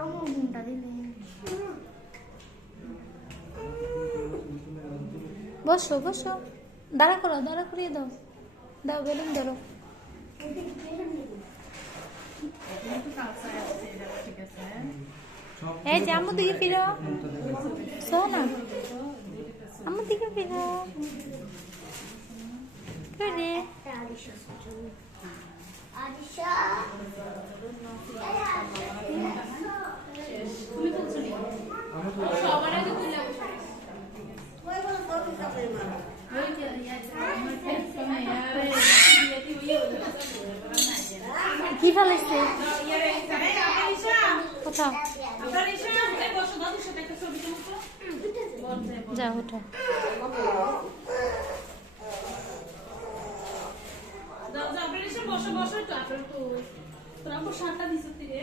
আমার ঘুমটা দিলে বসো বসো, দাঁড়া করো, দাঁড়া করিয়ে দাও, দাও বেলুন ধরো। এই যে আম্মু দিকে ফিরো, সোনা আম্মু দিকে ফিরো করে। কি ফেলেছে কোথাও? যা ওঠো। বসো বসো, তো আপনার তো তোরা 7টা দিচ্ছে।